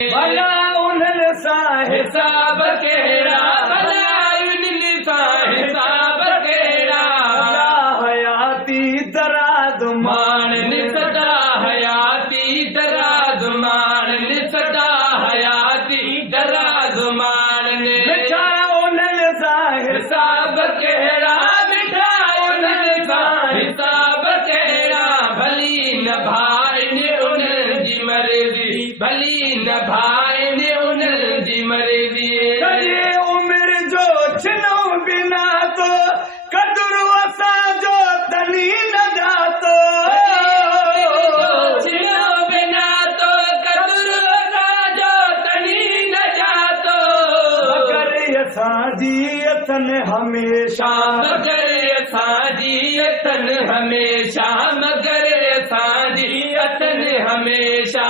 भला उन्हनि सां हिसाब कहिड़ा, भला उन्हनि सां हिसाब कहिड़ा, सदा हयाती दराद माणनि सदा हयाती दराज माणनि सदा हयाती दराज माणनि मिठा उन्हनि सां हिसाब कहिड़ा, मिठा उन्हनि सां हिसाब कहिड़ा, भली न भाइनि उन्हनि जी मर्ज़ी, भली न भाइनि उन्हनि जी मर्ज़ी। सॼी उमिरि जो छिनो बिना तो कदुरु असांजो तनी न जातो, छिनो बिना तो कदुरु असांजो तनी न जातो, मगर असांजी अथनि हमेशा, मगर असांजी अथनि हमेशा, मगर असांजी अथनि हमेशा।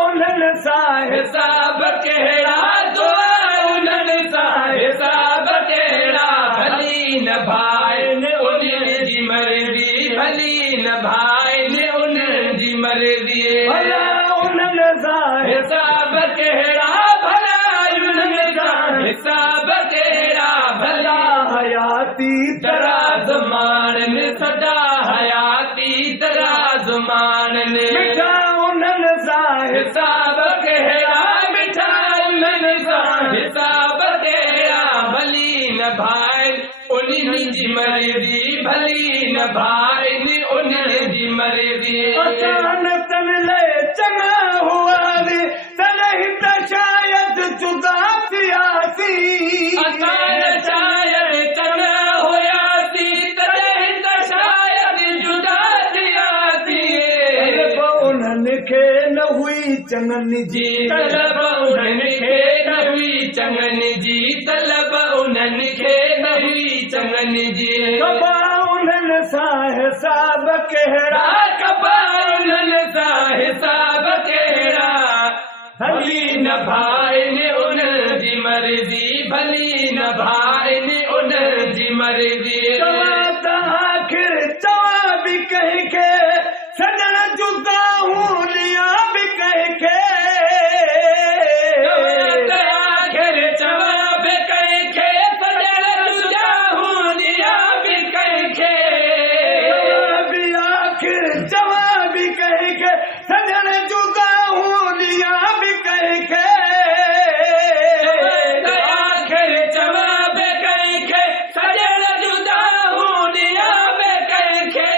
उन्हनि सां हिसाब कहिड़ा, दुआ उन्हनि सां हिसाब कहिड़ा, भली न भाइनि उन्हनि जी मर्ज़ी, भली न भाइनि उन्हनि जी मर्ज़ी। भला उन्हनि सां हिसाब कहिड़ा, भला उन्हनि सां हिसाब कहिड़ा, भला हयाती दराज माणनि सदा हयाती दराज माणनि मिठा उन्हनि सां हिसाब कहिड़ा, मिठा उन्हनि सां हिसाब कहिड़ा, भली न भाइनि उन्हनि जी मर्ज़ी, भली न भाइनि उन्हनि जी मर्ज़ी। असां तन लाइ चङा हुआसीं, तॾहिं त शायदि जुदा थियासीं, असां शायदि चङा हुयासीं, तॾहिं त शायदि जुदा थियासीं। उन्हनि खे न हुई चङनि जी तलब उन्हनि खे न हुई चङनि जी, तलब उन्हनि खे न हुई चङनि जी, कबा उन्हनि सां हिसाब कहिड़ा, कबा उन्हनि सां हिसाब कहिड़ा, भली न भाइनि उन्हनि जी मर्ज़ी, भली न भाइनि उन्हनि जी मर्ज़ी। चवां त आख़िर चवां बि कंहिंखे, सजण जुदा हूं लिया बि कंहिंखे, आख़िर चवां बि कंहिंखे, सजण जुदा हूं लिया बि कंहिंखे, बि आख़िर चवां बि कंहिंखे, सजण जुदा हूं लिया बि कंहिंखे, आख़िर चवां बि कंहिंखे, सजण जुदा हूं लिया बि कंहिंखे।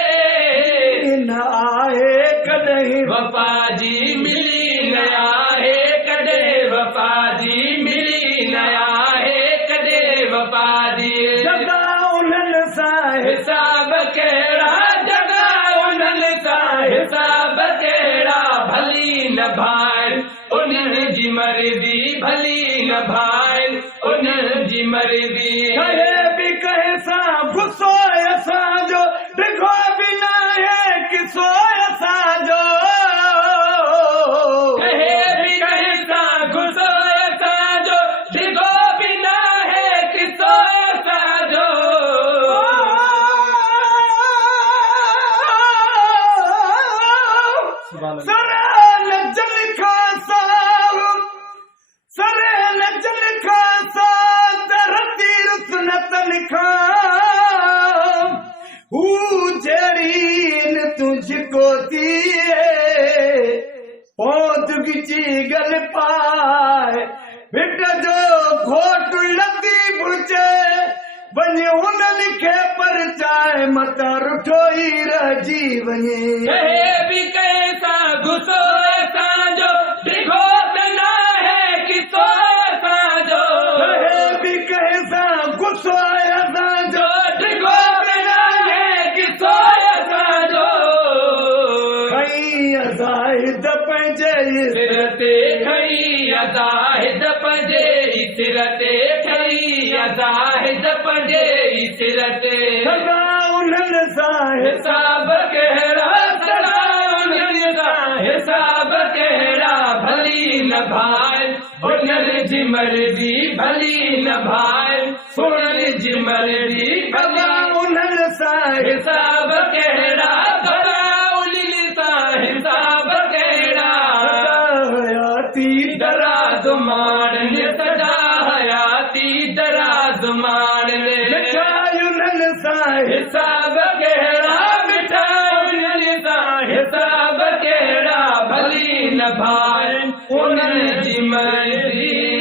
न आहे कॾहिं वफ़ा जी मिली न आहे कॾहिं, वफ़ा जी मिली न आहे कॾहिं, वफ़ा जी जॻह उन्हनि सां हिसाब कहिड़ा, जॻह उन्हनि सां हिसाब कहिड़ा, भली न भाइनि उन्हनि जी मर्ज़ी, भली न भाइनि उन्हनि जी मर्ज़ी। कहे बि कंहिं सां गुस्सो असांजो, डिघो बि न आहे किसो असांजो, कहे बि कंहिं सां गुस्सो असांजो, डिघो बि न आहे किसो असांजो, सरे लजन खां सां, सरे लजन खां सां, धरती रुसनतन खां, हू जहिड़ी न तुझको दिए, पौध गिची गल पाए, भिट जो घोट लती बुचे, वञे उन्हनि खे परचाए, मतां रुठो ई रहिजी वञे। कहे बि कंहिं सां गुस्सो असांजो, डिघो त न आहे किसो असांजो, कहे बि कंहिं सां गुस्सो असांजो, डिघो त न आहे किसो असांजो, खई अज़ाहिद पंहिंजे सिर ते खई अज़ाहिद पंहिंजे सिर ते, खई अज़ाहिद पंहिंजे सिर ते, सदा उन्हनि सां हिसाब कहिड़ा, सदा उन्हनि सां हिसाब कहिड़ा, भली न भाइनि उन्हनि जी मर्ज़ी, भली न भाइनि उन्हनि जी मर्ज़ी, सदा उन्हनि सां हिसाब कहिड़ा, भला उन्हनि सां हिसाब कहिड़ा, हयाती दराज माणने सदा हयाती दराज माणने मिठायुनि सां हिसाब कहिड़ा मिठायुनि सां हिसाब कहिड़ा भली न भाइनि उन्हनि जी मर्ज़ी